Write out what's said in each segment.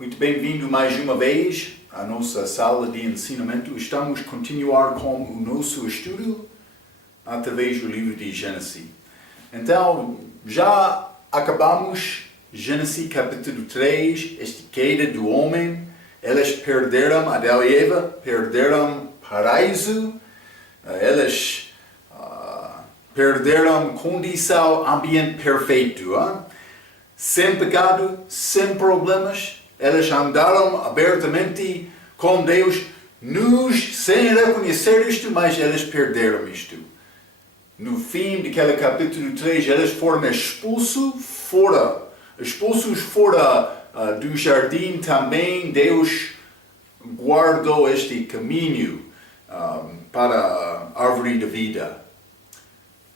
Muito bem-vindo mais uma vez à nossa sala de ensinamento. Estamos a continuar com o nosso estudo através do livro de Gênesis. Então, já acabamos Gênesis capítulo 3, esta queda do homem. Eles perderam, Adão e Eva, perderam paraíso. Eles perderam condição, ambiente perfeito. Sem pecado, sem problemas. Eles andaram abertamente com Deus, sem reconhecer isto, mas eles perderam isto. No fim daquele capítulo 3, eles foram expulsos fora do jardim também. Deus guardou este caminho para a árvore da vida.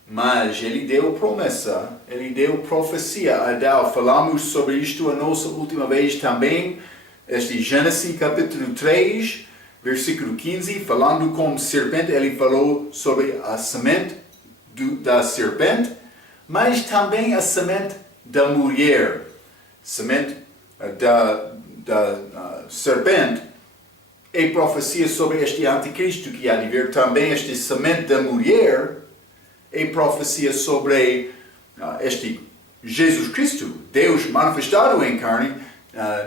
Mas Ele deu promessa, Ele deu profecia a Adão. Falamos sobre isto a nossa última vez também. Este Gênesis capítulo 3, versículo 15, falando com a serpente, Ele falou sobre a semente da serpente, mas também a semente da mulher. Semente da serpente é profecia sobre este anticristo que há de vir. Também este semente da mulher é profecia sobre este Jesus Cristo, Deus manifestado em carne,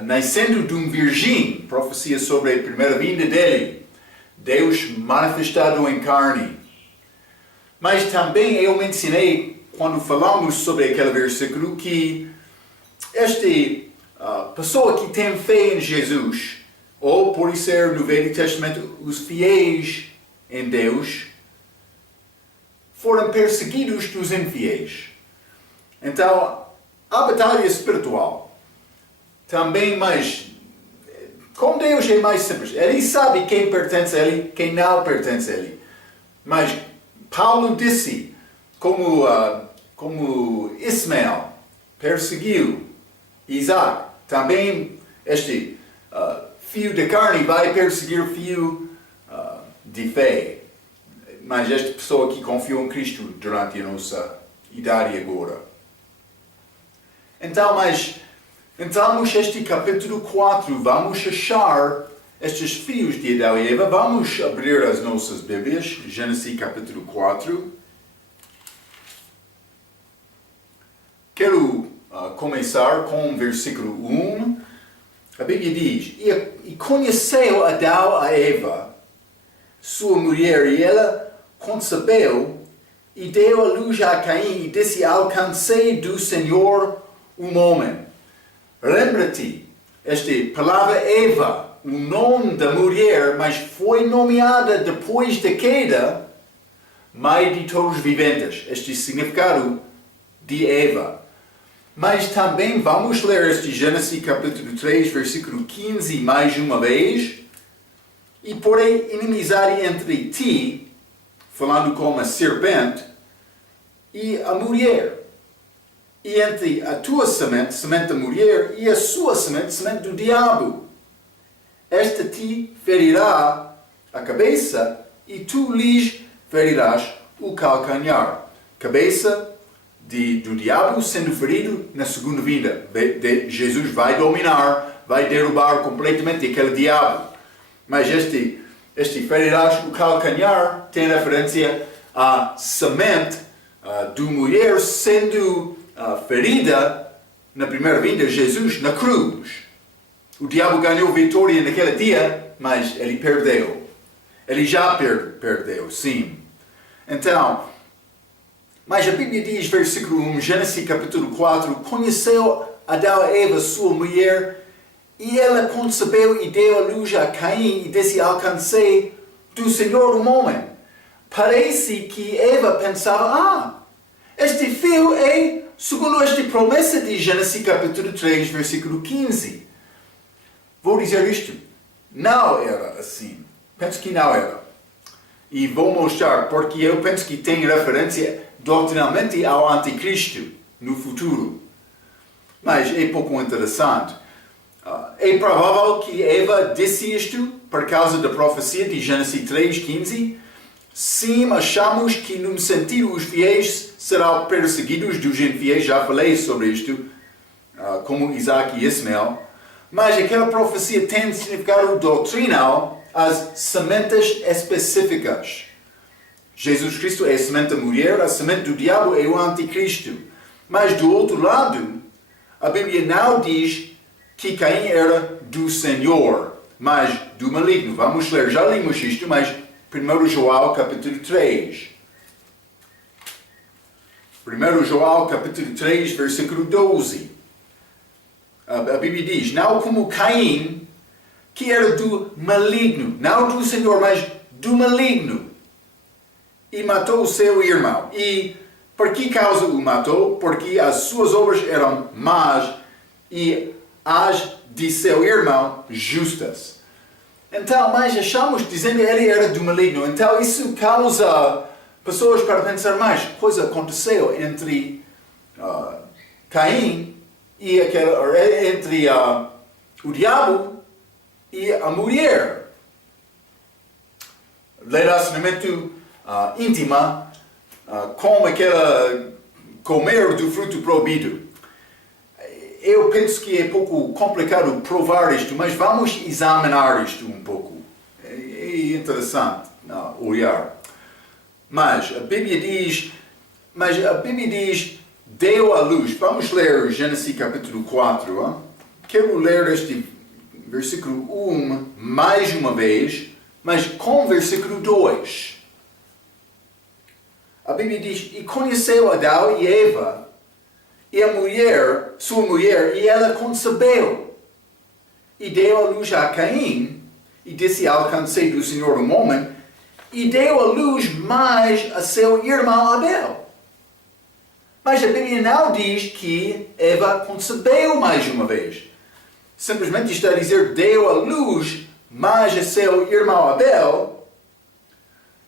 nascendo de um virgem, profecia sobre a primeira vinda dele, Deus manifestado em carne. Mas também eu mencionei, quando falamos sobre aquele versículo, que esta pessoa que tem fé em Jesus, ou por ser no Velho Testamento, os fiéis em Deus, foram perseguidos dos infiéis. Então, a batalha espiritual também, mas com Deus é mais simples. Ele sabe quem pertence a Ele, quem não pertence a Ele. Mas Paulo disse, como Ismael perseguiu Isaac, também este fio de carne vai perseguir o fio de fé. Mas esta pessoa que confiou em Cristo durante a nossa idade agora. Então, mas entramos neste capítulo 4, vamos achar estes fios de Adão e Eva. Vamos abrir as nossas Bíblias, Gênesis capítulo 4. Quero começar com o versículo 1. A Bíblia diz, e conheceu Adão a Eva, sua mulher, e ela concebeu e deu a luz a Caim e disse, alcancei do Senhor um homem. Lembra-te, esta palavra Eva, o nome da mulher, mas foi nomeada depois da queda, mãe de todos os viventes. Este é o significado de Eva. Mas também vamos ler este Gênesis capítulo 3, versículo 15 mais uma vez. E porém inimizade entre ti, falando com a serpente, e a mulher. E entre a tua semente, semente da mulher, e a sua semente, semente do diabo. Esta te ferirá a cabeça, e tu lhes ferirás o calcanhar. Cabeça do diabo sendo ferido na segunda vinda. Jesus vai dominar, vai derrubar completamente aquele diabo. Mas este ferirás o calcanhar tem referência à semente de mulher sendo ferida na primeira vinda, Jesus na cruz. O diabo ganhou vitória naquele dia, mas ele perdeu. Ele já perdeu, sim. Então, mas a Bíblia diz, versículo 1, Gênesis capítulo 4, conheceu Adão e Eva, sua mulher, e ela concebeu e deu a luz a Caim e disse, alcancei do Senhor um homem. Parece que Eva pensava, este fio é segundo esta promessa de Gênesis capítulo 3, versículo 15. Vou dizer isto, não era assim. Penso que não era. E vou mostrar, porque eu penso que tem referência doutrinalmente ao anticristo no futuro. Mas é pouco interessante. É provável que Eva disse isto por causa da profecia de Gênesis 3:15. Sim, achamos que num sentido os fiéis serão perseguidos dos infiéis. Já falei sobre isto, como Isaac e Ismael. mas aquela profecia tem significado doutrinal, as sementes específicas. Jesus Cristo é a semente da mulher, a semente do diabo é o anticristo. Mas do outro lado, a Bíblia não diz que Caim era do Senhor, mas do maligno. Vamos ler, já lemos isto, mas 1 João capítulo 3. 1 João capítulo 3, versículo 12. A Bíblia diz, não como Caim, que era do maligno, não do Senhor, mas do maligno, e matou o seu irmão. E por que causa o matou? Porque as suas obras eram más e as de seu irmão justas. Então, mas achamos dizendo que ele era do maligno. Então isso causa pessoas para pensar mais. Coisa aconteceu entre Caim e entre o diabo e a mulher. Relacionamento íntima com aquela comer do fruto proibido. Eu penso que é pouco complicado provar isto, mas vamos examinar isto um pouco. É interessante olhar. Mas a Bíblia diz, deu à luz. Vamos ler Gênesis capítulo 4. Quero ler este versículo 1 mais uma vez, mas com versículo 2. A Bíblia diz, e conheceu Adão e Eva, e a mulher, sua mulher, e ela concebeu. E deu à luz a Caim, e disse, alcancei do Senhor um homem, e deu à luz mais a seu irmão Abel. Mas a Bíblia não diz que Eva concebeu mais uma vez. Simplesmente está a dizer, deu à luz mais a seu irmão Abel.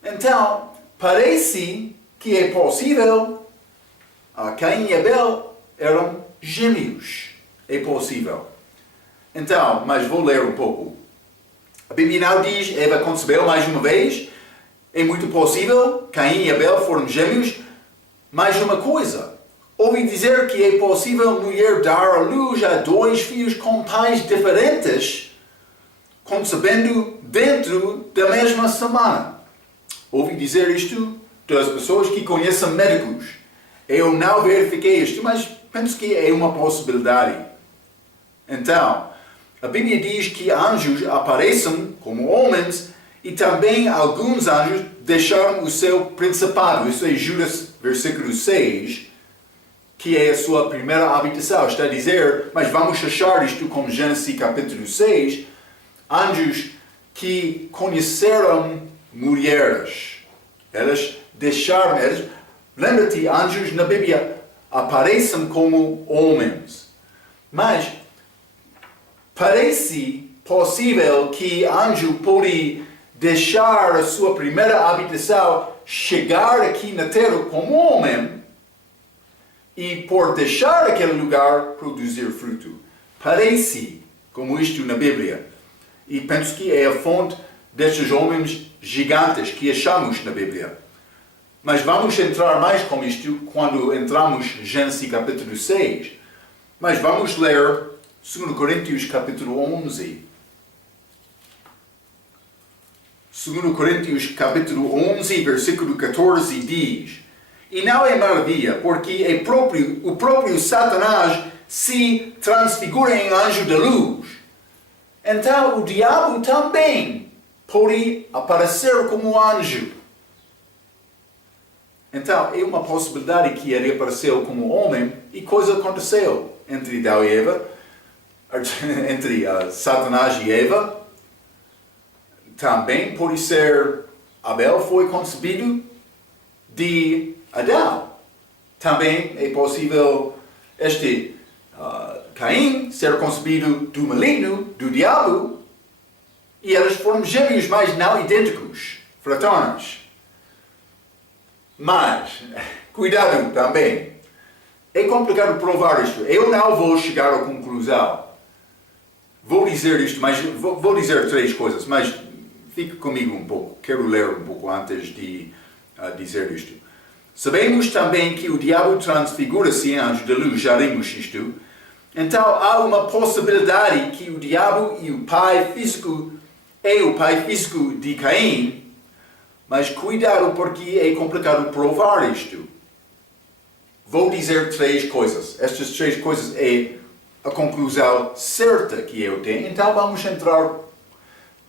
Então, parece que é possível, Caim e Abel eram gêmeos. É possível. Então, mas vou ler um pouco. A Bíblia não diz, Eva concebeu mais uma vez. É muito possível, Caim e Abel foram gêmeos. Mais uma coisa, ouvi dizer que é possível mulher dar à luz a dois filhos com pais diferentes, concebendo dentro da mesma semana. Ouvi dizer isto das pessoas que conhecem médicos. Eu não verifiquei isto, mas penso que é uma possibilidade. Então, a Bíblia diz que anjos aparecem como homens e também alguns anjos deixaram o seu principado. Isso é Judas, versículo 6, que é a sua primeira habitação. Está a dizer, mas vamos achar isto como Gênesis capítulo 6, anjos que conheceram mulheres. Elas deixaram, lembra-te, anjos na Bíblia aparecem como homens. Mas parece possível que anjo pode deixar a sua primeira habitação, chegar aqui na terra como homem e por deixar aquele lugar produzir fruto. Parece como isto na Bíblia. E penso que é a fonte destes homens gigantes que achamos na Bíblia. Mas vamos entrar mais com isto quando entramos em Gênesis capítulo 6. Mas vamos ler 2 Coríntios capítulo 11. 2 Coríntios capítulo 11, versículo 14 diz: E não é maravilha, porque o próprio Satanás se transfigura em anjo de luz. Então o diabo também pode aparecer como anjo. Então, é uma possibilidade que ele apareceu como homem e coisa aconteceu entre Adão e Eva, entre Satanás e Eva. Também pode ser Abel foi concebido de Adão. Também é possível Caim ser concebido do maligno, do diabo, e eles foram gêmeos, mas não idênticos, fraternos. Mas, cuidado também. É complicado provar isto. Eu não vou chegar à conclusão. Vou dizer isto, mas vou dizer 3 coisas, mas fique comigo um pouco. Quero ler um pouco antes de dizer isto. Sabemos também que o diabo transfigura-se em anjo de luz, já lemos isto. Então há uma possibilidade que o diabo e o pai físico de Caim, mas cuidado porque é complicado provar isto. Vou dizer 3 coisas. Estas 3 coisas é a conclusão certa que eu tenho. Então vamos entrar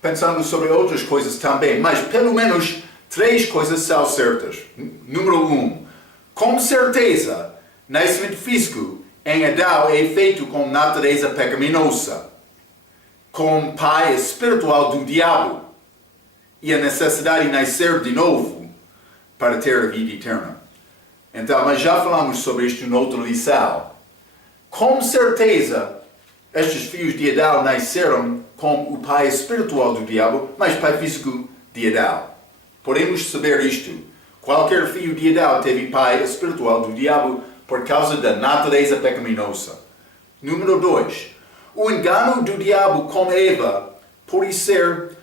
pensando sobre outras coisas também. Mas pelo menos 3 coisas são certas. Número 1. Com certeza, nascimento físico em Adão é feito com natureza pecaminosa, com pai espiritual do diabo e a necessidade de nascer de novo para ter a vida eterna. Então, mas já falamos sobre isto em outra lição. Com certeza, estes filhos de Adão nasceram com o pai espiritual do diabo, mas pai físico de Adão. Podemos saber isto. Qualquer filho de Adão teve pai espiritual do diabo por causa da natureza pecaminosa. Número 2. O engano do diabo com Eva pode ser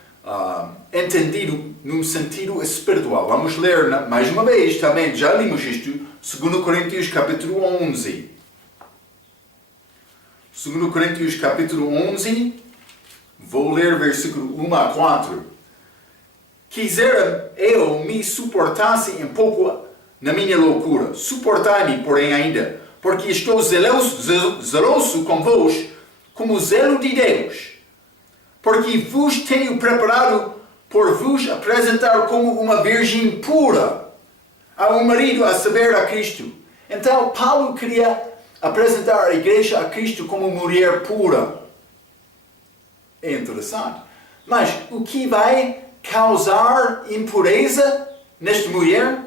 entendido num sentido espiritual. Vamos ler mais uma vez, também já lemos isto, 2 Coríntios capítulo 11. 2 Coríntios capítulo 11, vou ler versículo 1 a 4. Quisera eu me suportasse um pouco na minha loucura. Suportai-me, porém, ainda, porque estou zeloso convosco, como o zelo de Deus. Porque vos tenho preparado por vos apresentar como uma virgem pura a um marido, a saber, a Cristo. Então, Paulo queria apresentar a igreja a Cristo como mulher pura. É interessante. Mas o que vai causar impureza nesta mulher?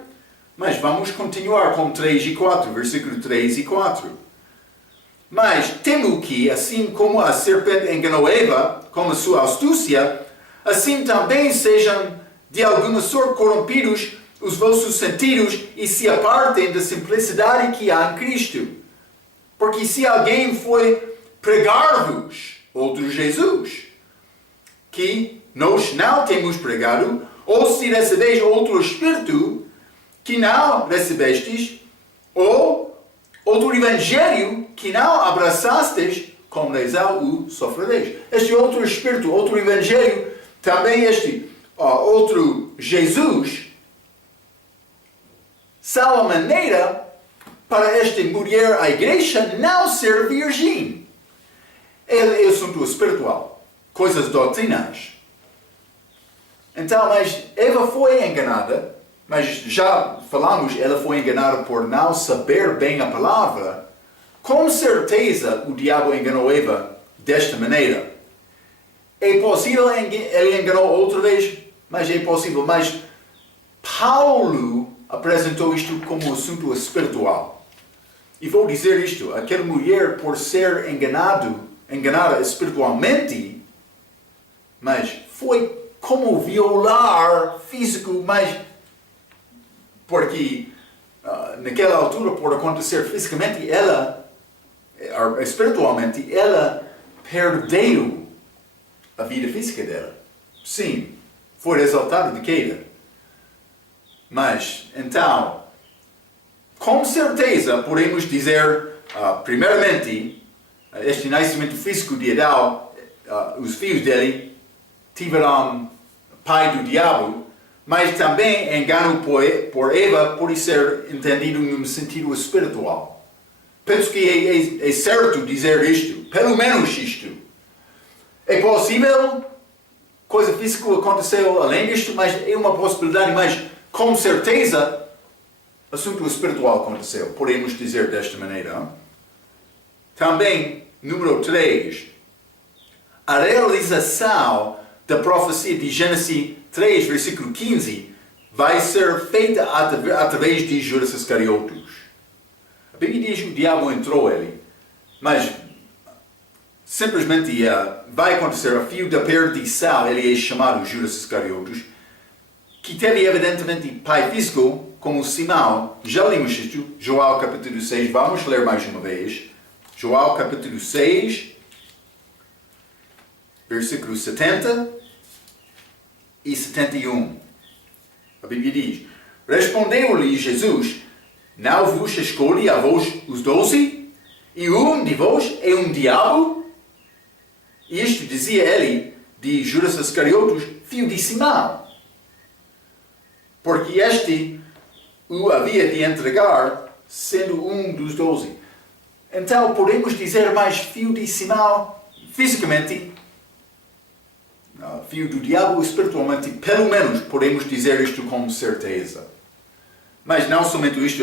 Mas vamos continuar com 3 e 4, versículo 3 e 4. Mas temo que, assim como a serpente enganou Eva com a sua astúcia, assim também sejam de alguma sorte corrompidos os vossos sentidos e se apartem da simplicidade que há em Cristo. Porque se alguém foi pregar-vos outro Jesus, que nós não temos pregado, ou se recebeis outro Espírito, que não recebestes, ou outro Evangelho, que não abraçastes, com lesão o sofrereis. Este outro Espírito, outro Evangelho, também este outro Jesus, são a maneira para esta mulher, a igreja, não ser virgem. É assunto espiritual, coisas doutrinais. Então, mas Eva foi enganada, mas já falamos, ela foi enganada por não saber bem a palavra. Com certeza o diabo enganou Eva desta maneira. É possível ele enganou outra vez, mas é possível. Mas Paulo apresentou isto como assunto espiritual. E vou dizer isto, aquela mulher, por ser enganada espiritualmente, mas foi como violar físico, mas porque naquela altura, por acontecer fisicamente, espiritualmente, ela perdeu a vida física dela. Sim, foi resultado de queda. Mas, então, com certeza podemos dizer, primeiramente, este nascimento físico de Adão, os filhos dele tiveram pai do diabo, mas também engano por Eva pode ser entendido num sentido espiritual. Penso que é certo dizer isto, pelo menos isto. É possível, coisa física aconteceu além disto, mas é uma possibilidade, mas com certeza, assunto espiritual aconteceu, podemos dizer desta maneira. Também, número 3, a realização da profecia de Gênesis 3, versículo 15, vai ser feita através de Judas Iscariotes. A Bíblia diz que o diabo entrou ele, mas simplesmente vai acontecer a fio da perdição, ele é chamado Judas Iscariotes, que teve evidentemente pai físico, como Simão. Já lemos isto, João capítulo 6, vamos ler mais uma vez. João capítulo 6, versículos 70 e 71. A Bíblia diz: Respondeu-lhe Jesus: Não vos escolhi a vós os 12, E de vós é diabo? E isto dizia ele de Judas Iscariotes, filho de Simão. Porque este o havia de entregar, sendo dos 12. Então, podemos dizer mais filho de Simão, fisicamente, filho do diabo espiritualmente, pelo menos podemos dizer isto com certeza. Mas não somente isto,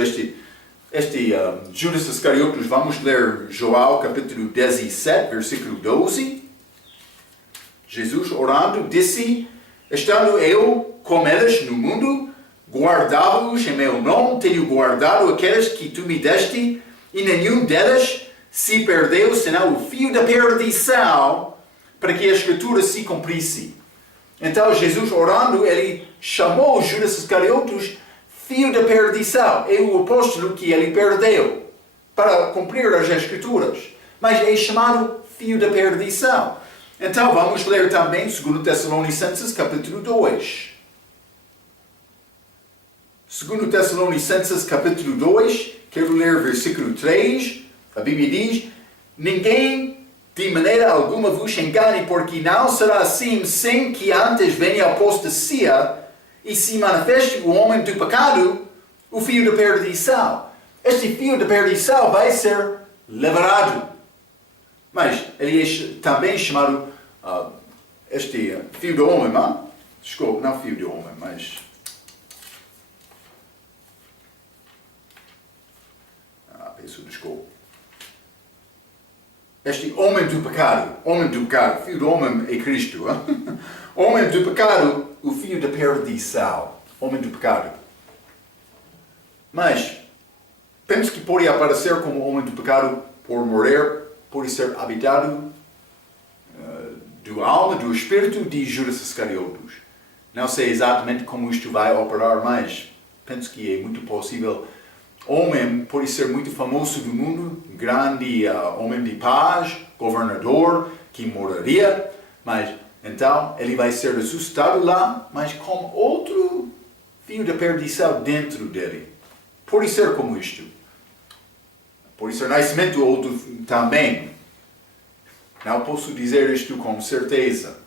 Judas Iscariotes, vamos ler João capítulo 17, versículo 12. Jesus orando disse, estando eu com eles no mundo, guardava-os em meu nome, tenho guardado aqueles que tu me deste, e nenhum deles se perdeu, senão o fio da perdição, para que a Escritura se cumprisse. Então Jesus orando, ele chamou Judas Iscariotes fio da perdição. É o apóstolo que ele perdeu para cumprir as Escrituras. Mas é chamado fio da perdição. Então vamos ler também 2 Tessalonicenses capítulo 2. 2 Tessalonicenses capítulo 2, quero ler versículo 3. A Bíblia diz, ninguém de maneira alguma vos engane, porque não será assim sem que antes venha a apostasia e se manifeste o homem do pecado, o fio da perdição. Este fio da perdição vai ser liberado. Mas ele é também chamado este fio do homem, não? Desculpa, não fio do homem, mas... peço desculpa. Este homem do pecado, fio do homem é Cristo. Homem do pecado, o fio da perdição. Homem do pecado. Mas, penso que pode aparecer como homem do pecado por morrer, pode ser habitado do alma, do espírito de Judas Iscariotes. Não sei exatamente como isto vai operar, mas penso que é muito possível. Homem pode ser muito famoso do mundo, grande homem de paz, governador, que moraria, mas então ele vai ser assustado lá, mas com outro fio da perdição dentro dele. Pode ser como isto. Pode ser nascimento outro também. Não posso dizer isto com certeza.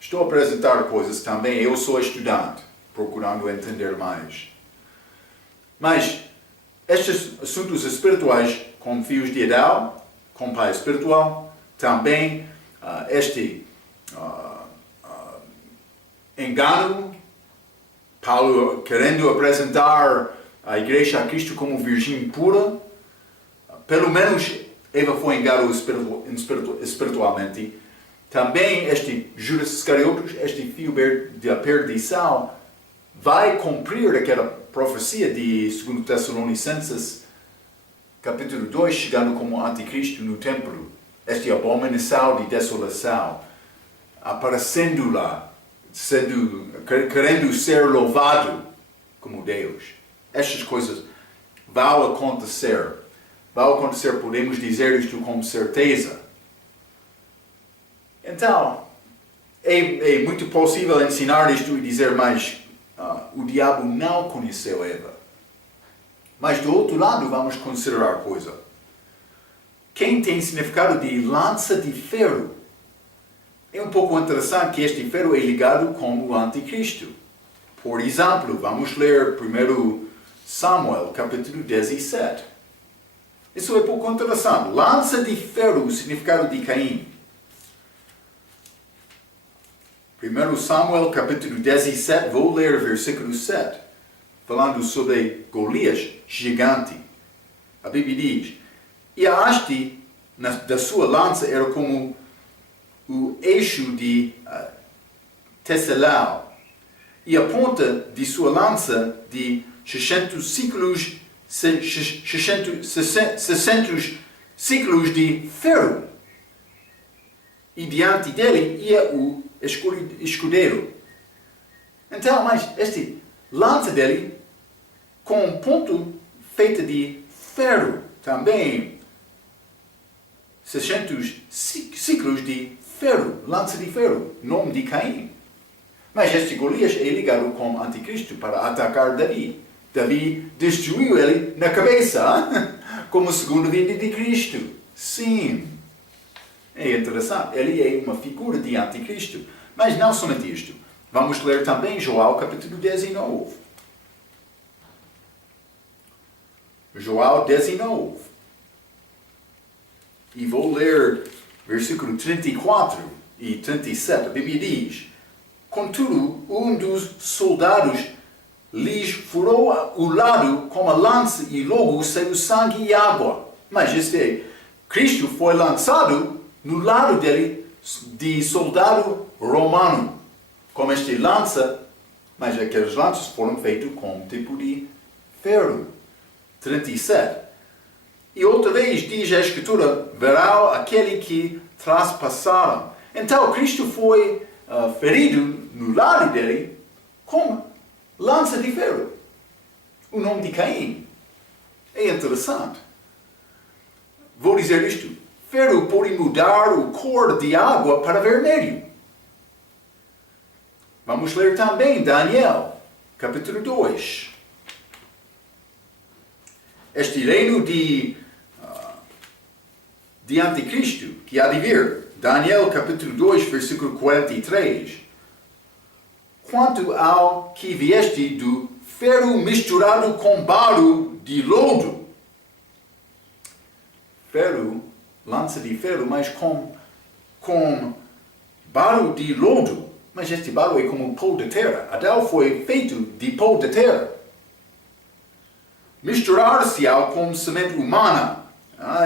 Estou a apresentar coisas também, eu sou estudante, procurando entender mais. Mas estes assuntos espirituais, com fios de Adão, com pai espiritual, também engano, Paulo querendo apresentar a igreja a Cristo como virgem pura, pelo menos Eva foi enganado espiritualmente. Também este Judas Iscariotes, este fio da perdição, vai cumprir aquela profecia de 2 Tessalonicenses, capítulo 2, chegando como anticristo no templo. Esta abominação de desolação, aparecendo lá, querendo ser louvado como Deus. Estas coisas vão acontecer. Podemos dizer isto com certeza. Então, é muito possível ensinar isto e dizer mais, o diabo não conheceu Eva. Mas do outro lado, vamos considerar coisa. Quem tem significado de lança de ferro? É um pouco interessante que este ferro é ligado com o anticristo. Por exemplo, vamos ler 1 Samuel, capítulo 17. Isso é um pouco interessante. Lança de ferro, o significado de Caim. 1 Samuel, capítulo 17, vou ler versículo 7. Falando sobre Golias, gigante. A Bíblia diz, e a haste da sua lança era como o eixo de Tessalão, e a ponta de sua lança de 600 ciclos de ferro. E diante dele ia o escudeiro. Então, mas este lança dele com um ponto feito de ferro também. 600 ciclos de ferro, lança de ferro, nome de Caim. Mas este Golias é ligado com o anticristo para atacar Davi. Davi destruiu ele na cabeça, como a segunda vinda de Cristo. Sim. É interessante. Ele é uma figura de anticristo. Mas não somente isto. Vamos ler também João capítulo 19. João 19. E vou ler versículo 34 e 37. A Bíblia diz: contudo, um dos soldados lhes furou o lado com a lança e logo saiu sangue e água. Mas Cristo foi lançado no lado dele de soldado romano. Com este lança, mas aqueles lanças foram feitos com um tipo de ferro. 37. E outra vez diz a Escritura: verá aquele que traspassaram. Então Cristo foi ferido no lado dele com lança de ferro. O nome de Caim. É interessante. Vou dizer isto. Ferro pode mudar a cor de água para vermelho. Vamos ler também Daniel, capítulo 2. Este reino de anticristo que há de vir. Daniel, capítulo 2, versículo 43. Quanto ao que vieste do ferro misturado com barro de lodo. Ferro, lança de ferro, mas com barro de lodo. Mas este barro é como pó de terra. Adão foi feito de pó de terra. Misturar-se-á com semente humana.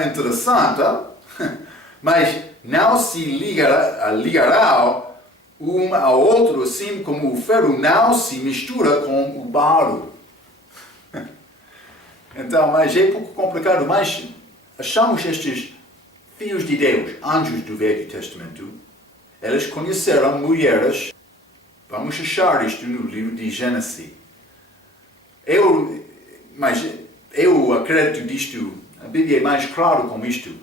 Interessante, hein? Mas não se ligará um ao outro, assim como o ferro não se mistura com o barro. Então, mas é um pouco complicado, mas achamos estes filhos de Deus, anjos do Velho Testamento, eles conheceram mulheres. Vamos achar isto no livro de Gênesis. Mas eu acredito disto, a Bíblia é mais clara com isto,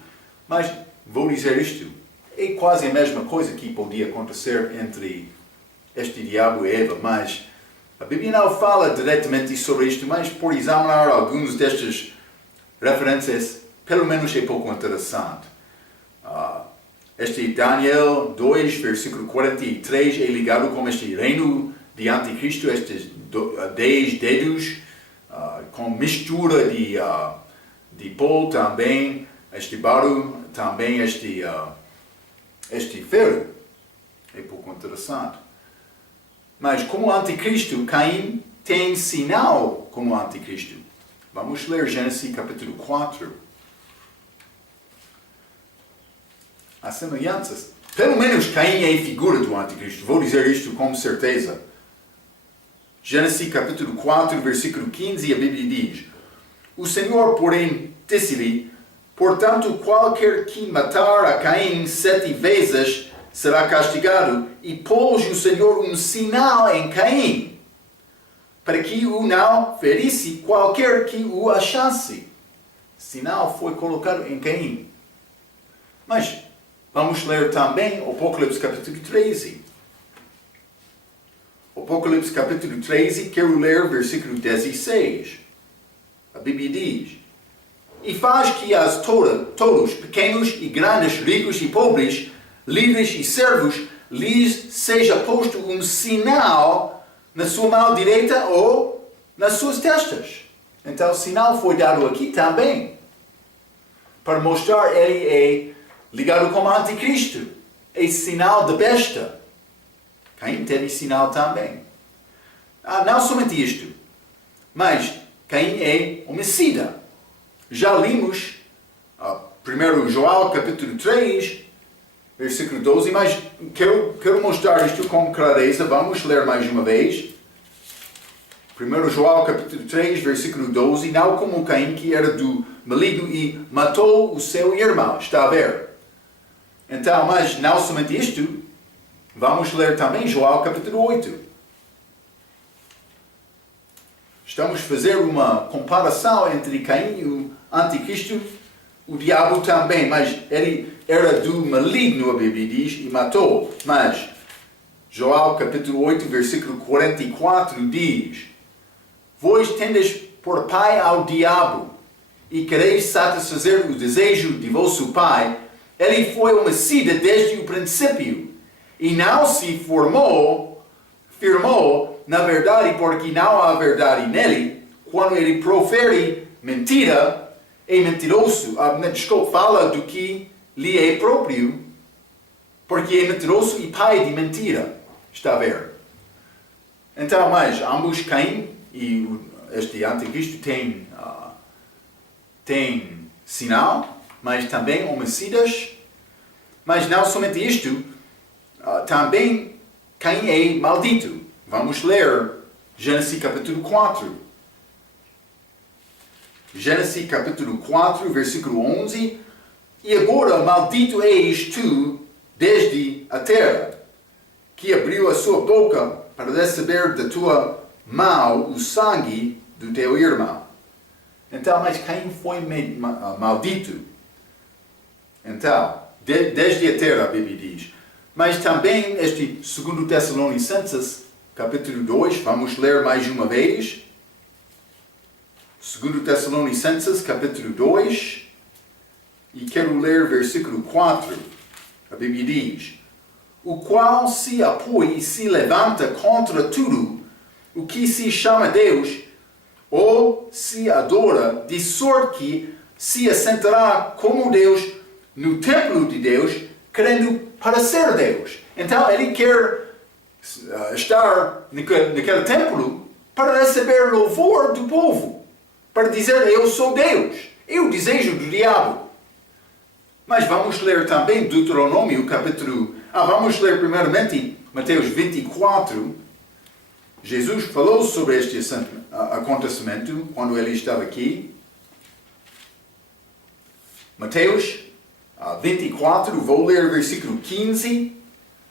mas vou dizer isto, é quase a mesma coisa que podia acontecer entre este diabo e Eva, mas a Bíblia não fala diretamente sobre isto, mas por examinar alguns destas referências, pelo menos é pouco interessante. Este Daniel 2, versículo 43, é ligado com este reino de anticristo, estes 10 dedos, com mistura de pó também, este barro, também este ferro. É pouco interessante. Mas como anticristo, Caim tem sinal como anticristo. Vamos ler Gênesis capítulo 4. As semelhanças. Pelo menos Caim é a figura do anticristo. Vou dizer isto com certeza. Gênesis capítulo 4, versículo 15, a Bíblia diz: o Senhor, porém, disse-lhe: portanto, qualquer que matar a Caim 7 vezes será castigado, e pôs o Senhor um sinal em Caim, para que o não ferisse qualquer que o achasse. Sinal foi colocado em Caim. Mas vamos ler também Apocalipse capítulo 13. Apocalipse capítulo 13, quero ler versículo 16. A Bíblia diz: e faz que todos, pequenos e grandes, ricos e pobres, livres e servos, lhes seja posto um sinal na sua mão direita ou nas suas testas. Então o sinal foi dado aqui também, para mostrar ele é ligado como anticristo. É sinal da besta. Caim teve sinal também. Não somente isto, mas Caim é homicida. Já limos 1 João capítulo 3, versículo 12, mas quero mostrar isto com clareza. Vamos ler mais uma vez. 1 João capítulo 3, versículo 12, não como Caim, que era do maligno e matou o seu irmão. Está a ver? Então, mas não somente isto, vamos ler também João capítulo 8. Estamos a fazer uma comparação entre Caim e o anticristo, o diabo também, mas ele era do maligno, a Bíblia diz, e matou. Mas João capítulo 8, versículo 44 diz: vós tendes por pai ao diabo, e quereis satisfazer o desejo de vosso pai, ele foi homicida desde o princípio, e não se firmou na verdade, porque não há verdade nele. Quando ele profere mentira, é mentiroso. Desculpa, fala do que lhe é próprio, porque é mentiroso e pai de mentira. Está a ver? Então, mas ambos Caim e este anticristo tem sinal, mas também homicidas. Mas não somente isto, também Caim é maldito. Vamos ler Gênesis capítulo 4. Gênesis capítulo 4, versículo 11. E agora maldito és tu desde a terra, que abriu a sua boca para receber da tua mão o sangue do teu irmão. Então, mas Caim foi maldito. Então, desde a terra, a Bíblia diz. Mas também este 2 Tessalonicenses, capítulo 2, vamos ler mais uma vez. 2 Tessalonicenses, capítulo 2, e quero ler versículo 4. A Bíblia diz: o qual se apoia e se levanta contra tudo o que se chama Deus, ou se adora, de sorte que se assentará como Deus no templo de Deus, querendo para ser Deus. Então ele quer estar naquele templo para receber louvor do povo, para dizer: eu sou Deus, é o desejo do diabo. Mas vamos ler também Deuteronômio capítulo... vamos ler primeiramente Mateus 24. Jesus falou sobre este acontecimento quando ele estava aqui. Mateus 24, vou ler versículo 15.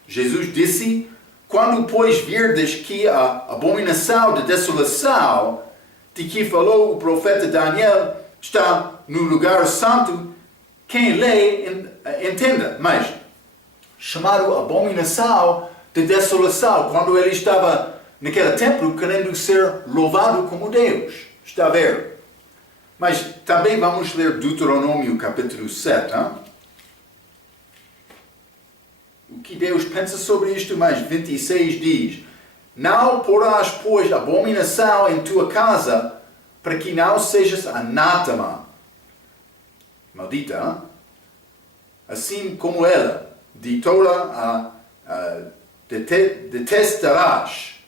Jesus disse: quando, pois, virdes que a abominação da desolação de que falou o profeta Daniel está no lugar santo, quem lê entenda. Mas chamaram abominação de desolação quando ele estava naquele templo querendo ser louvado como Deus. Está a ver? Mas também vamos ler Deuteronômio capítulo 7. Hein? O que Deus pensa sobre isto? Mais 26 diz: não porás, pois, abominação em tua casa, para que não sejas anátema. Maldita, hein? Assim como ela, de toda detestarás,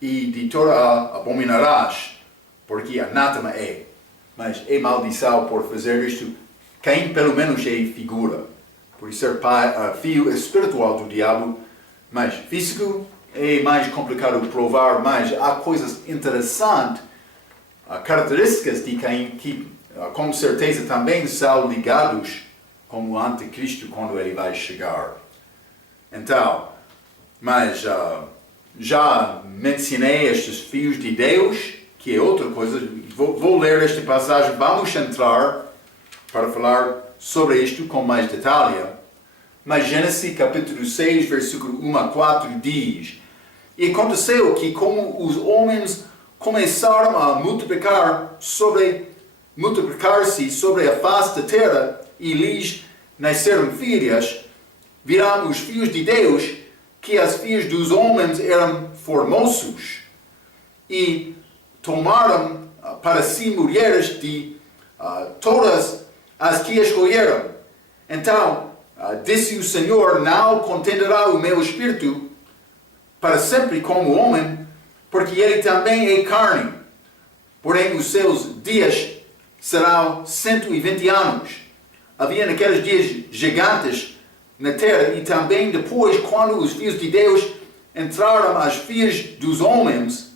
e de toda abominarás, porque anátema é. Mas é maldição por fazer isto. Caim, pelo menos, é figura, por ser filho espiritual do diabo, mas físico é mais complicado de provar, mas há coisas interessantes, características de Caim que, com certeza, também são ligados com o anticristo quando ele vai chegar. Então, mas já mencionei estes filhos de Deus, que é outra coisa. Vou ler esta passagem, vamos entrar para falar sobre isto com mais detalhe. Mas Gênesis capítulo 6, versículo 1 a 4 diz: e aconteceu que, como os homens começaram a multiplicar-se sobre a face da terra, e lhes nasceram filhas, viram os filhos de Deus que as filhas dos homens eram formosos, e tomaram para si mulheres de todas as que escolheram. Então, disse o Senhor: não contenderá o meu espírito para sempre com o homem, porque ele também é carne. Porém, os seus dias serão 120 anos. Havia naqueles dias gigantes na terra, e também depois, quando os filhos de Deus entraram as filhas dos homens,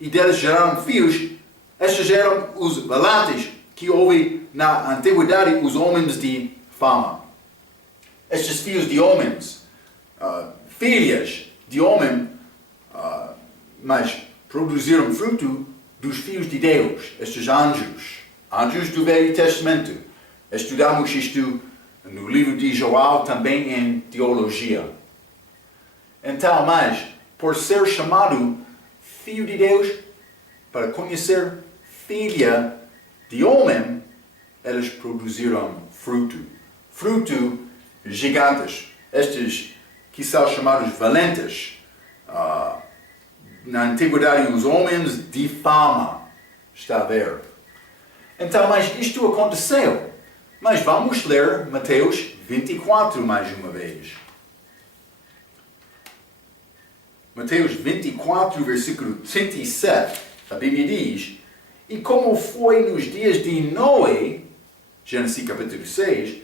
e deles geraram filhos, estes eram os valentes que houve na antiguidade, os homens de fama. Estes filhos de homens, filhas de homem, mas produziram fruto dos filhos de Deus, estes anjos do Velho Testamento. Estudamos isto no livro de João, também em teologia. Então, mas, por ser chamado filho de Deus, para conhecer filha de homem, eles produziram fruto. Fruto gigantes. Estes que são chamados valentes. Na antiguidade, os homens de fama. Está a ver? Então, mas isto aconteceu. Mas vamos ler Mateus 24 mais uma vez. Mateus 24, versículo 37, a Bíblia diz: E como foi nos dias de Noé, Gênesis capítulo 6,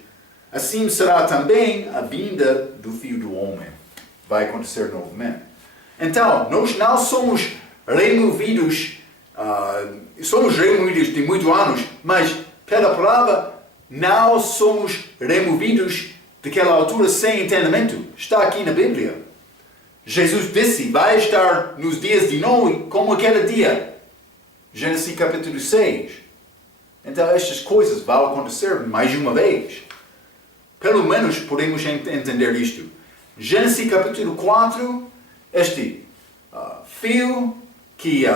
assim será também a vinda do Filho do Homem. Vai acontecer novamente. Então, nós não somos removidos, de muitos anos, mas pela palavra, não somos removidos daquela altura sem entendimento. Está aqui na Bíblia. Jesus disse, vai estar nos dias de Noé como aquele dia. Gênesis capítulo 6. Então estas coisas vão acontecer mais uma vez. Pelo menos podemos entender isto. Gênesis capítulo 4, este filho que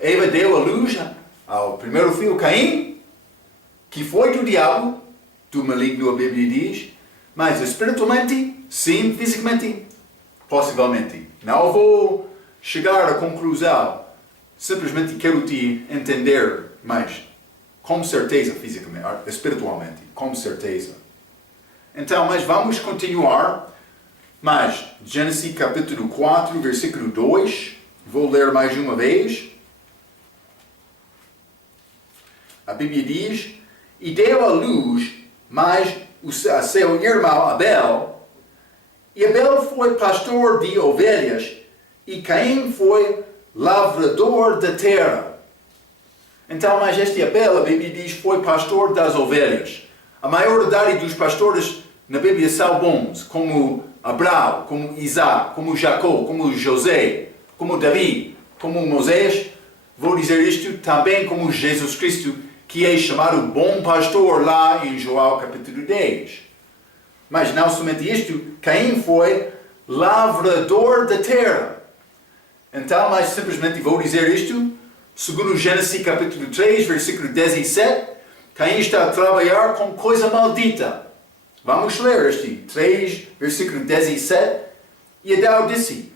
Eva deu à luz ao primeiro filho Caim, que foi do diabo, do maligno a Bíblia diz, mas espiritualmente, sim, fisicamente, possivelmente. Não vou chegar à conclusão, simplesmente quero te entender, mas com certeza fisicamente, espiritualmente, com certeza. Então, mas vamos continuar, mas Gênesis capítulo 4, versículo 2, vou ler mais uma vez. A Bíblia diz, e deu à luz mais a seu irmão Abel, e Abel foi pastor de ovelhas, e Caim foi lavrador da terra. Então, mas este Abel, a Bíblia diz, foi pastor das ovelhas. A maioridade dos pastores na Bíblia são bons, como Abraão, como Isaac, como Jacó, como José, como Davi, como Moisés. Vou dizer isto também como Jesus Cristo, que é chamado bom pastor lá em João capítulo 10. Mas não somente isto, Caim foi lavrador da terra. Então, mas simplesmente vou dizer isto, segundo Gênesis capítulo 3, versículo 17, Caim está a trabalhar com coisa maldita. Vamos ler este 3, versículo 17. E Adão disse,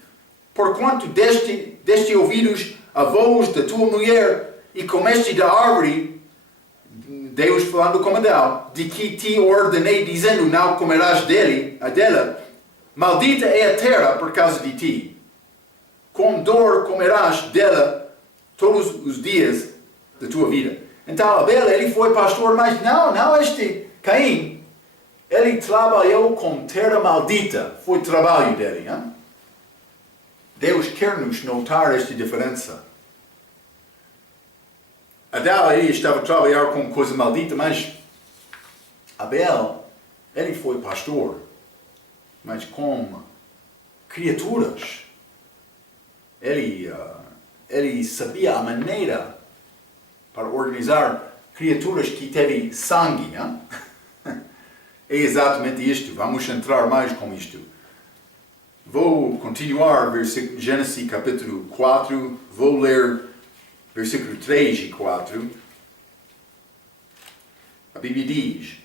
porquanto deste ouvidos a voz da tua mulher e comeste da árvore, Deus falando com Adão, de que te ordenei dizendo, não comerás dela, maldita é a terra por causa de ti. Com dor comerás dela todos os dias da tua vida. Então Abel, ele foi pastor, mas não este Caim. Ele trabalhou com terra maldita. Foi o trabalho dele. Hein? Deus quer nos notar esta diferença. Adão aí estava a trabalhar com coisa maldita, mas Abel, ele foi pastor, mas com criaturas. Ele sabia a maneira para organizar criaturas que teve sangue. Né? É exatamente isto. Vamos entrar mais com isto. Vou continuar Gênesis capítulo 4. Vou ler versículo 3 e 4. A Bíblia diz,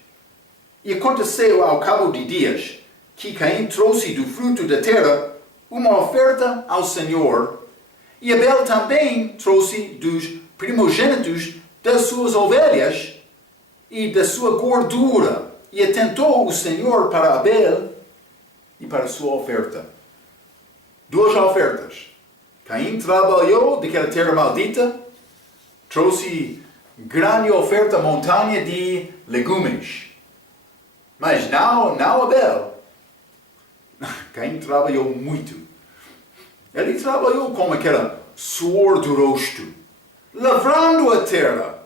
e aconteceu ao cabo de dias que Caim trouxe do fruto da terra uma oferta ao Senhor, e Abel também trouxe dos primogênitos das suas ovelhas e da sua gordura, e atentou o Senhor para Abel e para a sua oferta. Duas ofertas. Caim trabalhou daquela terra maldita, trouxe grande oferta, montanha de legumes. Mas não Abel. Caim trabalhou muito. Ele trabalhou com aquela suor do rosto, lavrando a terra,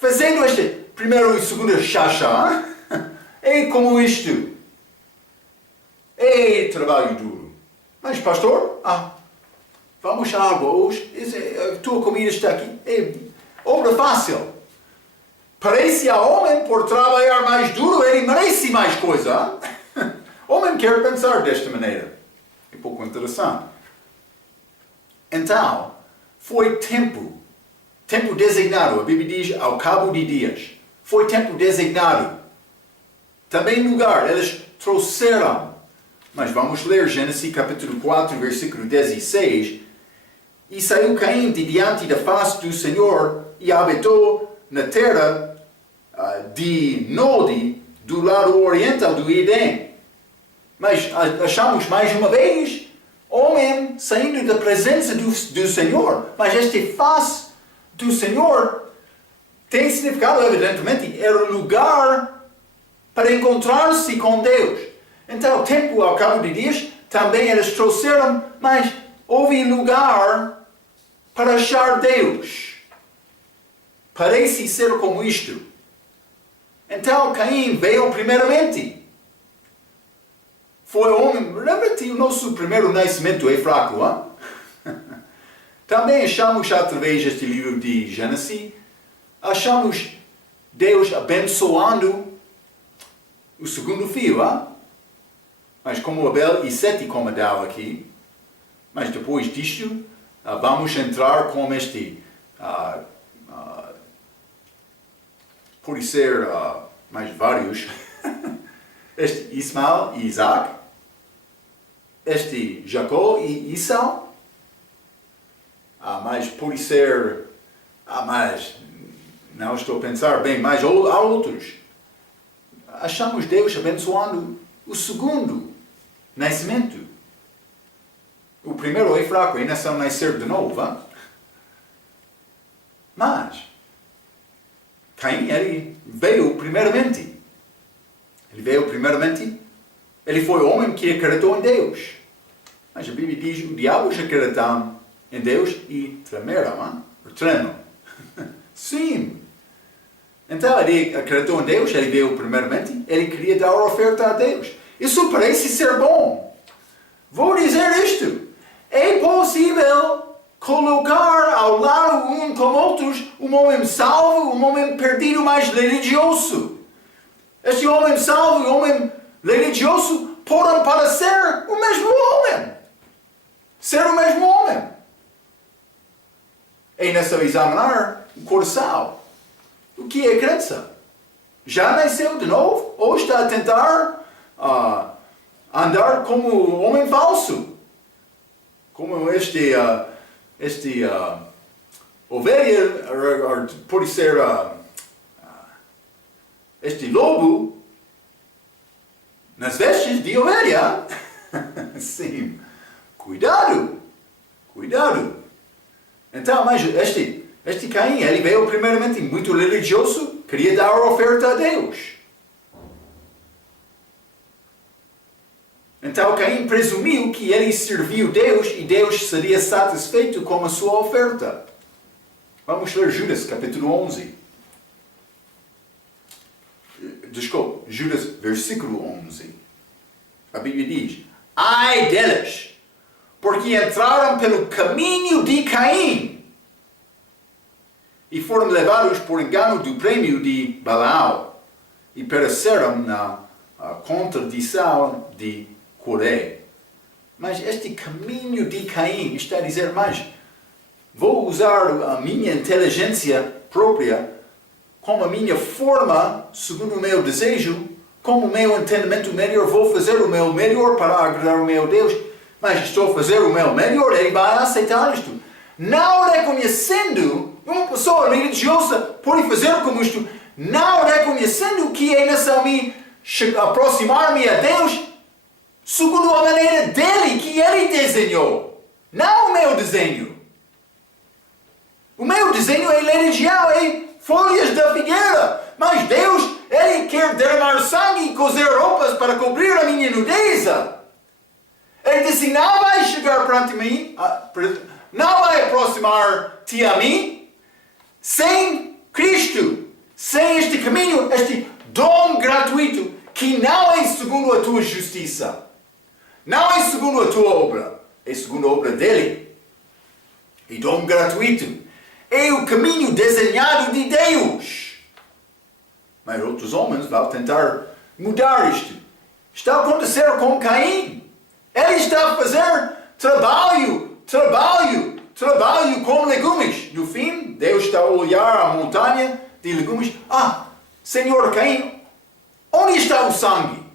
fazendo este primeiro e segundo chachá. É como isto. É trabalho duro. Mas pastor, vamos à água hoje. A tua comida está aqui. É obra fácil. Parece a homem, por trabalhar mais duro, ele merece mais coisa. Homem quer pensar desta maneira. É pouco interessante. Então, foi tempo tempo designado, a Bíblia diz ao cabo de dias. Foi tempo designado. Também lugar, eles trouxeram. Mas vamos ler Gênesis capítulo 4, versículo 16. E saiu Caim de diante da face do Senhor e habitou na terra de Nod, do lado oriental do Éden. Mas achamos mais uma vez homem saindo da presença do Senhor. Mas este face do Senhor tem significado, evidentemente, era o lugar para encontrar-se com Deus. Então, o tempo ao cabo de dias, também eles trouxeram, mas houve lugar para achar Deus. Parece ser como isto. Então, Caim veio primeiramente. Foi homem, lembra-te, o nosso primeiro nascimento é fraco, hein? Também achamos, através deste livro de Gênesis, achamos Deus abençoando o segundo filho, hein? Mas como Abel e Sete comandam aqui, mas depois disto, vamos entrar com este, pode ser mais vários, este Ismael e Isaac, este Jacó e Esau, mas pode ser, mas não estou a pensar bem, mas há outros. Achamos Deus abençoando o segundo nascimento. O primeiro é fraco, ainda são nascer de novo. Hein? Mas Caim, ele veio primeiramente. Ele foi o homem que acreditou em Deus. Mas a Bíblia diz que o diabo acreditou em Deus e tremeram. Tremam. Sim. Então ele acreditou em Deus, ele veio primeiramente, ele queria dar oferta a Deus. Isso parece ser bom. Vou dizer isto. É possível colocar ao lado um com outros um homem salvo, um homem perdido mais religioso. Este homem salvo e o homem religioso podem parecer o mesmo homem. Ser o mesmo homem. É necessário examinar o coração. O que é crença? Já nasceu de novo? Ou está a tentar andar como homem falso? Como este ovelha, pode ser este lobo nas vestes de ovelha. Sim. Cuidado. Então, mas este Caim, ele veio primeiramente muito religioso, queria dar oferta a Deus. Então Caim presumiu que ele serviu Deus e Deus seria satisfeito com a sua oferta. Vamos ler Judas, capítulo 11. Desculpe, Judas, versículo 11. A Bíblia diz: ai deles, porque entraram pelo caminho de Caim e foram levados por engano do prêmio de Balaão e pereceram na contradição de Coré. Mas este caminho de Caim está a dizer, mas vou usar a minha inteligência própria como a minha forma, segundo o meu desejo, como o meu entendimento melhor, vou fazer o meu melhor para agradar o meu Deus, mas estou a fazer o meu melhor, ele vai aceitar isto. Não reconhecendo, uma pessoa religiosa pode fazer como isto, não reconhecendo que é necessário me aproximar-me a Deus, segundo a maneira dele, que ele desenhou. Não o meu desenho. O meu desenho é religião, é folhas da figueira. Mas Deus, ele quer derramar sangue e cozer roupas para cobrir a minha nudeza. Ele disse, não vai chegar perante mim, não vai aproximar-te a mim, sem Cristo, sem este caminho, este dom gratuito, que não é segundo a tua justiça. Não é segundo a tua obra, é segundo a obra dele. É dom gratuito. É o caminho desenhado de Deus. Mas outros homens vão tentar mudar isto. Está a acontecer com Caim. Ele está a fazer trabalho trabalho com legumes. No fim, Deus está a olhar a montanha de legumes. Senhor Caim, onde está o sangue?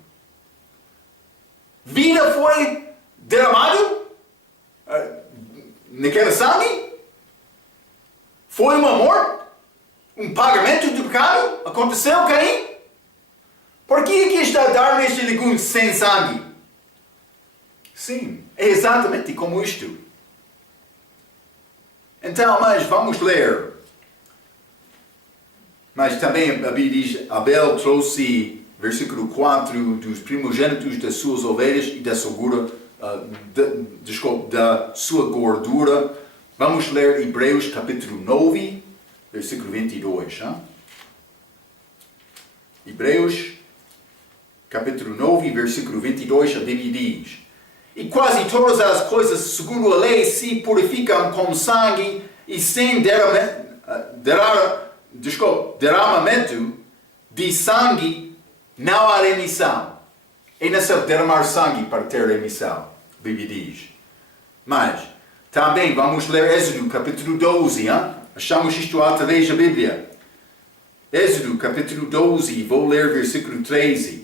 Vida foi derramado naquele sangue? Foi uma morte? Um pagamento do pecado? Aconteceu, Caim? Por que está a dar este legume sem sangue? Sim, é exatamente como isto. Então, mas vamos ler. Mas também a Bíblia diz, Abel trouxe, versículo 4, dos primogênitos das suas ovelhas e da sua gordura. Vamos ler Hebreus capítulo 9, versículo 22. Hebreus capítulo 9, versículo 22, a Bíblia diz: E quase todas as coisas, segundo a lei, se purificam com sangue, e sem derramamento de sangue não há remissão. É necessário derramar sangue para ter remissão, a Bíblia diz. Mas também vamos ler Êxodo capítulo 12. Achamos isto através da Bíblia. Êxodo capítulo 12, vou ler versículo 13.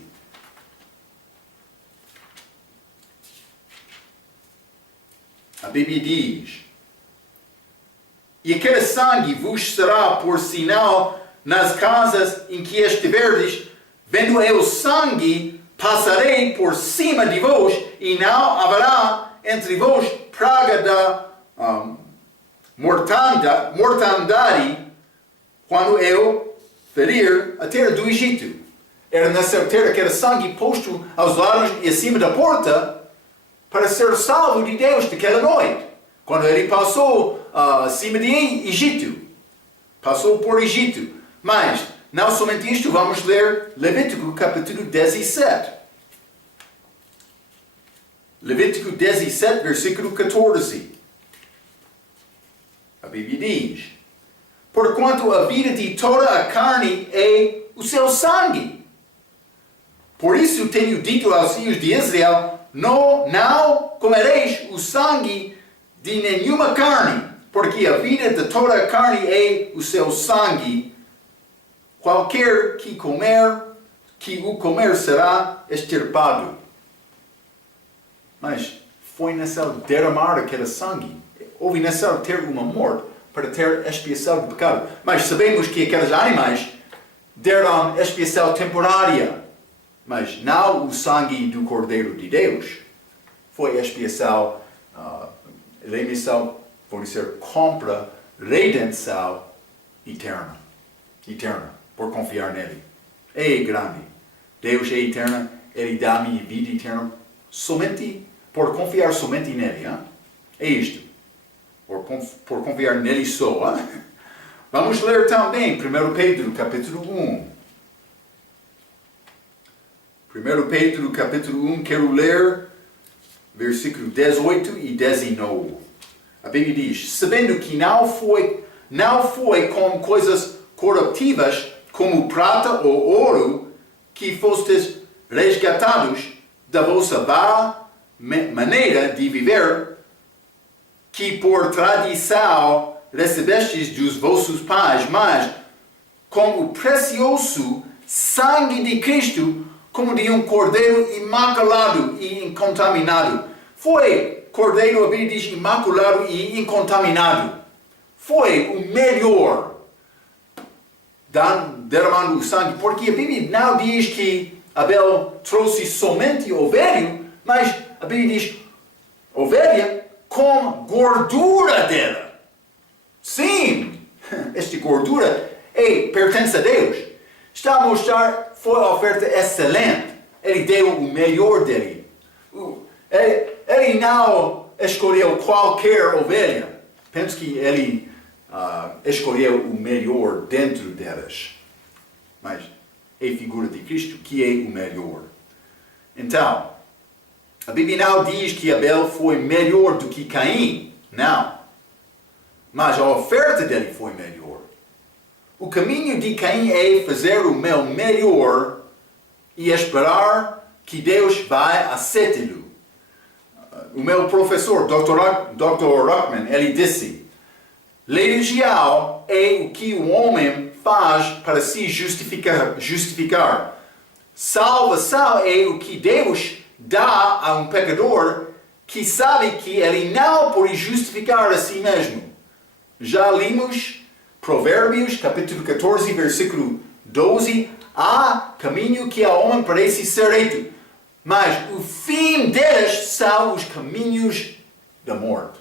A Bíblia diz: E aquele sangue vos será por sinal nas casas em que estiverdes, vendo eu sangue, passarei por cima de vós, e não haverá entre vós praga da mortandade, quando eu ferir a terra do Egito. Era necessário ter aquele sangue posto aos lados e acima da porta, para ser salvo de Deus daquela noite, quando ele passou acima de Egito, passou por Egito. Mas, não somente isto, vamos ler Levítico capítulo 17. Levítico 17, versículo 14. A Bíblia diz: Porquanto a vida de toda a carne é o seu sangue. Por isso tenho dito aos filhos de Israel: não comereis o sangue de nenhuma carne, porque a vida de toda a carne é o seu sangue. Qualquer que o comer será extirpado. Mas foi necessário derramar aquele sangue. Houve necessário ter uma morte para ter expiação do pecado. Mas sabemos que aqueles animais deram expiação temporária. Mas não o sangue do Cordeiro de Deus. Foi expiação, remissão, por ser compra, redenção eterna. Eterna, por confiar nele. É grande. Deus é eterno, ele dá a minha vida eterna somente por confiar somente nele. É isto. Por confiar nele só. Vamos ler também 1 Pedro capítulo 1. 1 Pedro capítulo 1, quero ler versículo 18 e 19. A Bíblia diz: Sabendo que não foi com coisas corruptivas, como prata ou ouro, que fostes resgatados da vossa vã maneira de viver, que por tradição recebestes dos vossos pais, mas com o precioso sangue de Cristo, como de um cordeiro imaculado e incontaminado. Foi cordeiro, a Bíblia diz, imaculado e incontaminado. Foi o melhor, derramando o sangue, porque a Bíblia não diz que Abel trouxe somente ovelha, mas a Bíblia diz ovelha com gordura dela. Sim, esta gordura pertence a Deus. Está a mostrar, foi a oferta excelente. Ele deu o melhor dele. Ele não escolheu qualquer ovelha. Penso que ele escolheu o melhor dentro delas. Mas é a figura de Cristo que é o melhor. Então, a Bíblia não diz que Abel foi melhor do que Caim. Não. Mas a oferta dele foi melhor. O caminho de Caim é fazer o meu melhor e esperar que Deus vai aceitá-lo. o meu professor, Dr. Ruckman, ele disse: religião é o que o homem faz para se justificar. Salvação é o que Deus dá a um pecador que sabe que ele não pode justificar a si mesmo. Já lemos Provérbios, capítulo 14, versículo 12. Há caminho que ao homem parece ser reto, mas o fim deles são os caminhos da morte.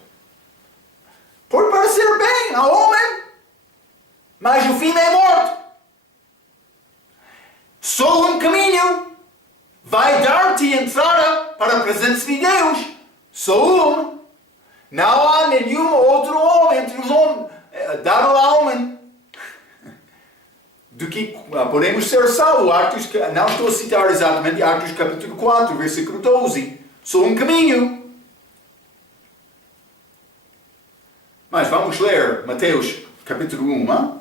Pode parecer bem ao homem, mas o fim é morte. Só um caminho vai dar-te entrada para a presença de Deus. Só um. Não há nenhum outro homem entre os homens, dado ao homem, do que podemos ser salvos. Não estou a citar exatamente Atos capítulo 4, versículo 12. Só um caminho. Mas vamos ler Mateus capítulo 1. Hein?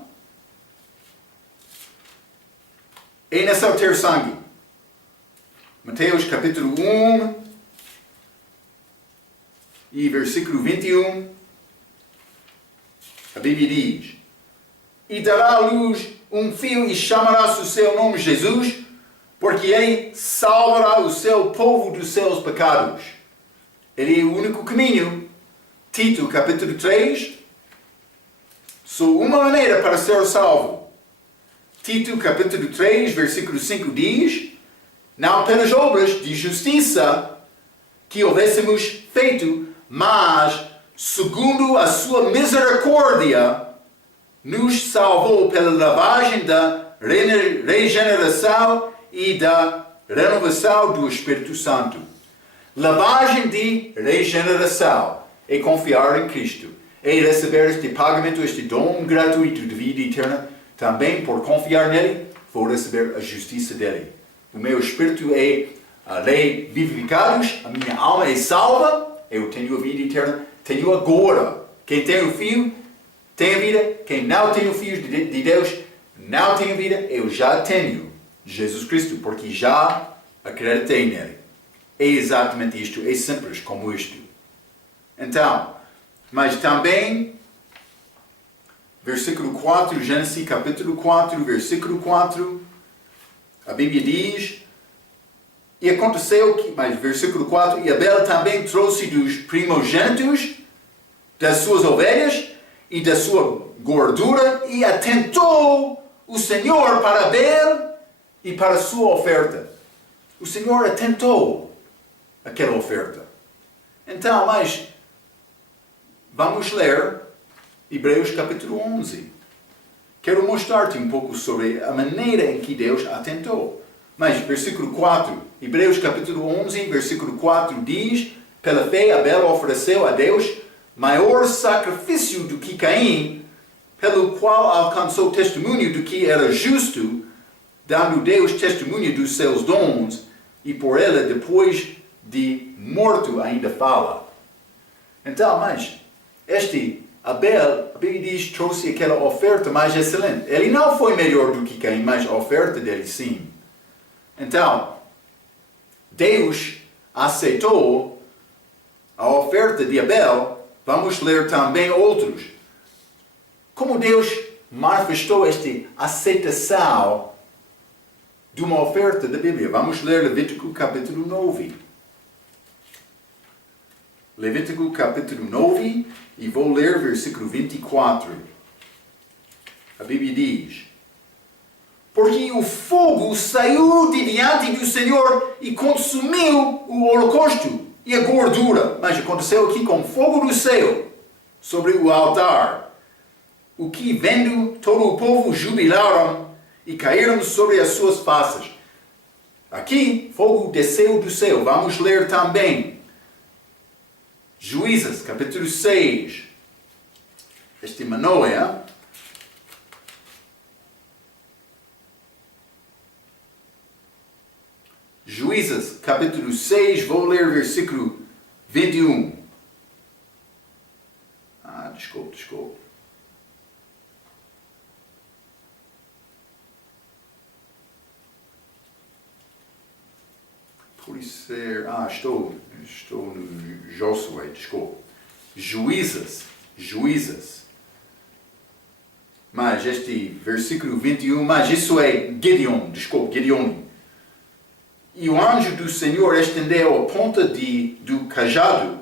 É necessário ter sangue. Mateus capítulo 1 e versículo 21. A Bíblia diz: e dará à luz um filho e chamará-se o seu nome Jesus, porque ele salvará o seu povo dos seus pecados. Ele é o único caminho. Tito capítulo 3. Só uma maneira para ser salvo. Tito capítulo 3, versículo 5 diz: não pelas obras de justiça que houvéssemos feito, mas segundo a sua misericórdia, nos salvou pela lavagem da regeneração e da renovação do Espírito Santo. Lavagem de regeneração é confiar em Cristo, é receber este pagamento, este dom gratuito de vida eterna. Também por confiar nele, vou receber a justiça dele. O meu espírito é vivificados, a minha alma é salva, eu tenho a vida eterna, tenho agora. Quem tem o Filho tem a vida, quem não tem o Filho de Deus não tem a vida, eu já tenho Jesus Cristo, porque já acreditei nele. É exatamente isto, é simples como isto. Então, mas também, versículo 4, Gênesis capítulo 4, versículo 4, a Bíblia diz: e aconteceu que, mas versículo 4, e Abel também trouxe dos primogênitos das suas ovelhas e da sua gordura, e atentou o Senhor para Abel e para a sua oferta. O Senhor atentou aquela oferta. Então, mas vamos ler Hebreus capítulo 11. Quero mostrar-te um pouco sobre a maneira em que Deus atentou. Mas, versículo 4, Hebreus capítulo 11, versículo 4 diz: pela fé Abel ofereceu a Deus maior sacrifício do que Caim, pelo qual alcançou testemunho de que era justo, dando Deus testemunho dos seus dons, e por ela, depois de morto, ainda fala. Então, mas, este Abel, a Bíblia diz, trouxe aquela oferta mais excelente. Ele não foi melhor do que Caim, mas a oferta dele sim. Então, Deus aceitou a oferta de Abel. Vamos ler também outros. Como Deus manifestou esta aceitação de uma oferta da Bíblia. Vamos ler Levítico capítulo 9. Levítico capítulo 9 e vou ler versículo 24. A Bíblia diz: porque o fogo saiu de diante do Senhor e consumiu o holocausto e a gordura. Mas aconteceu aqui com fogo do céu sobre o altar, o que vendo todo o povo jubilaram e caíram sobre as suas faces. Aqui, fogo desceu do céu. Vamos ler também Juízes, capítulo 6. Este Manoé. Juízes, capítulo 6, vou ler versículo 21. Desculpe. Por ser... estou no Josué, desculpa. Juízes. Mas este versículo 21, mas isso é Gideon. E o anjo do Senhor estendeu a ponta do cajado,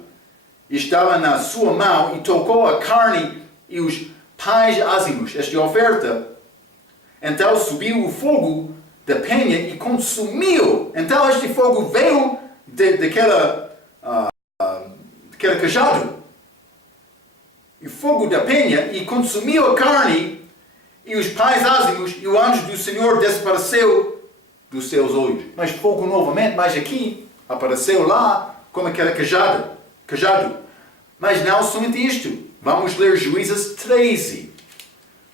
estava na sua mão e tocou a carne e os pães ázimos, esta oferta. Então subiu o fogo da penha e consumiu. Então este fogo veio daquele cajado. E o fogo da penha e consumiu a carne e os pães ázimos, e o anjo do Senhor desapareceu dos seus olhos. Mas fogo novamente, mas aqui apareceu lá como aquele cajado. Mas não somente isto. Vamos ler Juízes 13.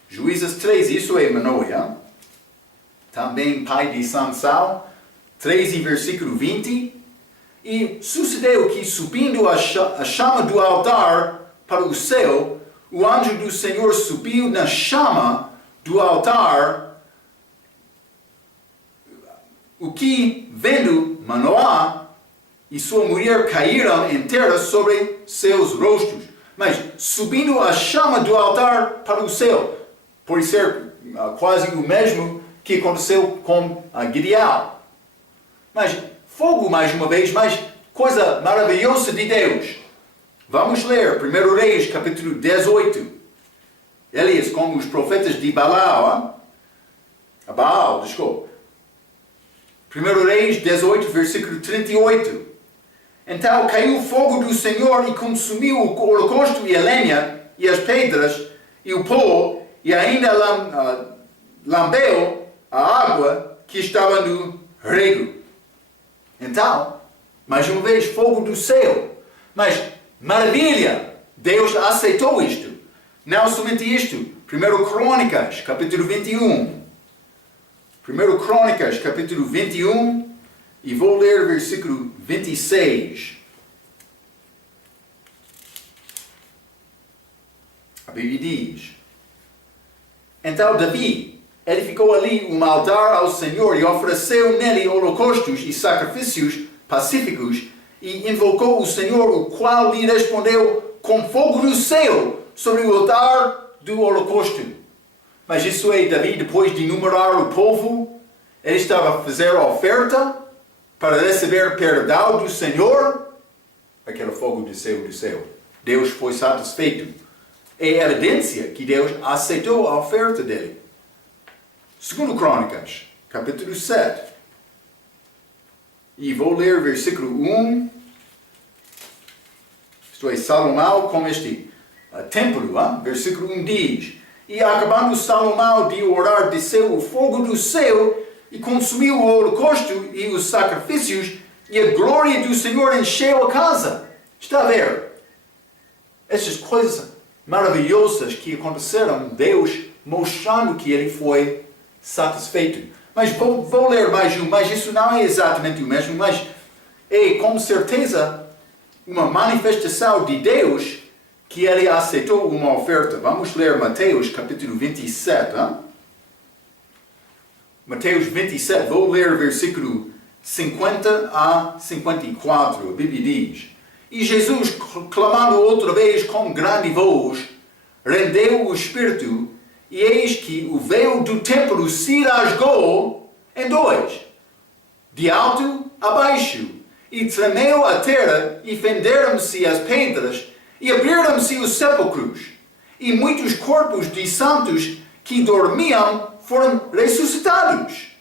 Juízes 13, isso é Manoah, também pai de Sansão, 13 versículo 20. E sucedeu que, subindo a chama do altar para o céu, o anjo do Senhor subiu na chama do altar, o que, vendo Manoah e sua mulher, caíram em terra sobre seus rostos. Mas subindo a chama do altar para o céu, por ser quase o mesmo que aconteceu com Gideão. Mas fogo mais uma vez, mas coisa maravilhosa de Deus. Vamos ler 1 Reis capítulo 18. Elias com os profetas de Baal, 1 Reis 18, versículo 38. Então caiu o fogo do Senhor e consumiu o holocausto e a lenha, e as pedras, e o pó, e ainda lambeu a água que estava no rego. Então, mais uma vez, fogo do céu. Mas, maravilha! Deus aceitou isto. Não somente isto. 1 Crônicas, capítulo 21. 1 Crônicas, capítulo 21, e vou ler o versículo 26. A Bíblia diz: Então Davi edificou ali um altar ao Senhor e ofereceu nele holocaustos e sacrifícios pacíficos e invocou o Senhor, o qual lhe respondeu com fogo do céu sobre o altar do holocausto. Mas isso é Davi, depois de numerar o povo, ele estava a fazer a oferta para receber perdão do Senhor. Aquele fogo desceu do céu. Deus foi satisfeito. É evidência que Deus aceitou a oferta dele. 2 Crônicas, capítulo 7. E vou ler versículo 1. Isto é, Salomão com este templo. Versículo 1 diz: E acabando Salomão de orar, desceu o fogo do céu e consumiu o holocausto e os sacrifícios, e a glória do Senhor encheu a casa. Está a ver? Essas coisas maravilhosas que aconteceram, Deus mostrando que ele foi satisfeito. Mas vou ler mais um, mas isso não é exatamente o mesmo, mas é com certeza uma manifestação de Deus que ele aceitou uma oferta. Vamos ler Mateus capítulo 27. Mateus 27, vou ler o versículo 50 a 54. A Bíblia diz: E Jesus, clamando outra vez com grande voz, rendeu o Espírito, e eis que o véu do templo se rasgou em dois, de alto a baixo, e tremeu a terra, e fenderam-se as pedras, e abriram-se os sepulcros, e muitos corpos de santos que dormiam foram ressuscitados.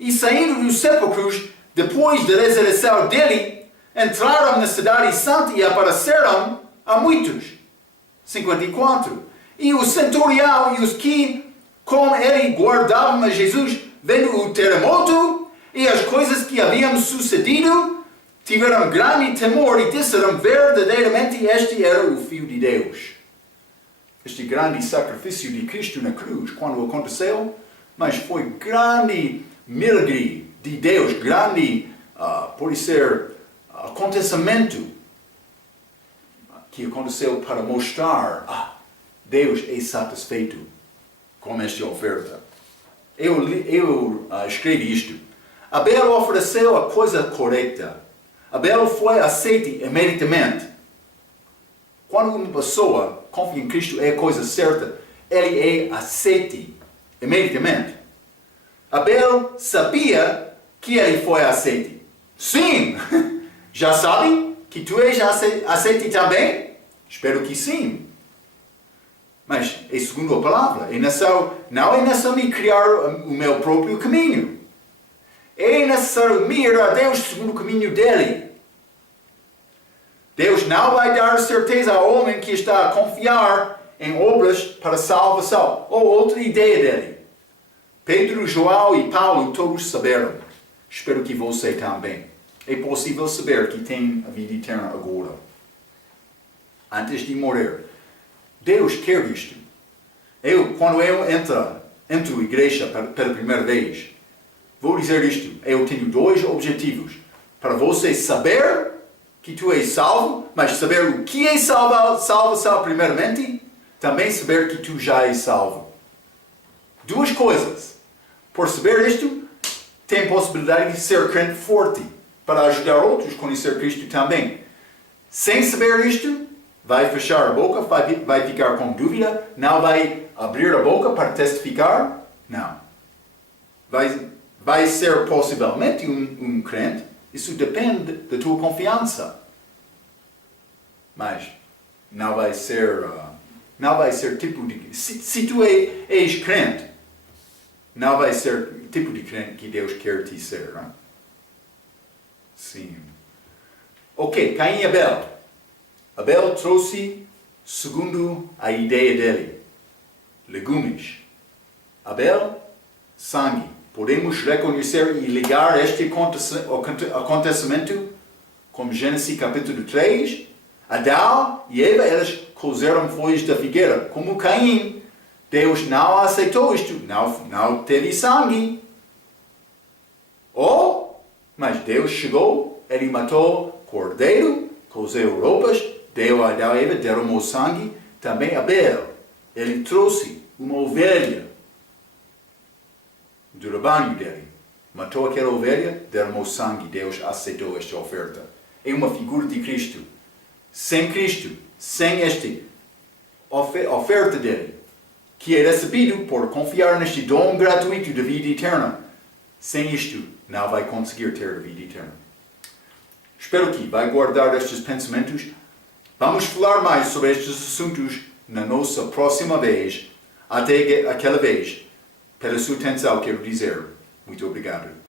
E saindo dos sepulcros, depois da ressurreição dele, entraram na cidade santa e apareceram a muitos. 54. E o centurião e os que com ele guardavam a Jesus, vendo o terremoto e as coisas que haviam sucedido, tiveram grande temor e disseram: verdadeiramente este era o Filho de Deus. Este grande sacrifício de Cristo na cruz, quando aconteceu, mas foi grande milagre de Deus, grande, pode ser, acontecimento que aconteceu para mostrar, Deus é satisfeito com esta oferta. Eu escrevi isto. Abel ofereceu a coisa correta. Abel foi aceito imediatamente. Quando uma pessoa confia em Cristo é a coisa certa, ele é aceito imediatamente. Abel sabia que ele foi aceito. Sim! Já sabe que tu és aceito também? Espero que sim. Mas é segundo a palavra. Não é necessário me criar o meu próprio caminho. É necessário me ir a Deus segundo o caminho dele. Deus não vai dar certeza ao homem que está a confiar em obras para salvação. Ou outra ideia dele. Pedro, João e Paulo todos saberam. Espero que você também. É possível saber que tem a vida eterna agora. Antes de morrer. Deus quer isto. Quando eu entro a igreja pela primeira vez, vou dizer isto. Eu tenho dois objetivos. Para você saber que tu és salvo, mas saber o que é salvação primeiramente, também saber que tu já és salvo. Duas coisas. Por saber isto, tem possibilidade de ser crente forte, para ajudar outros a conhecer Cristo também. Sem saber isto, vai fechar a boca, vai ficar com dúvida, não vai abrir a boca para testificar, não. Vai ser possivelmente um crente, isso depende da tua confiança. Mas não vai ser tipo de... Se tu és crente, não vai ser tipo de crente que Deus quer te ser, não? Sim. Ok, Caim e Abel. Abel trouxe segundo a ideia dele. Legumes. Abel, sangue. Podemos reconhecer e ligar este acontecimento com Gênesis capítulo 3. Adão e Eva, eles cozeram folhas da figueira. Como Caim, Deus não aceitou isto. Não teve sangue. Mas Deus chegou, ele matou cordeiro, cozeu roupas, deu a Adão e Eva, derramou sangue. Também Abel, ele trouxe uma ovelha do rebanho dele. Matou aquela ovelha, derramou sangue. Deus aceitou esta oferta. É uma figura de Cristo. Sem Cristo, sem esta oferta dele, que é recebido por confiar neste dom gratuito da vida eterna, sem isto, não vai conseguir ter a vida eterna. Espero que vai guardar estes pensamentos. Vamos falar mais sobre estes assuntos na nossa próxima vez. Até aquela vez, pela sua atenção, quero dizer muito obrigado.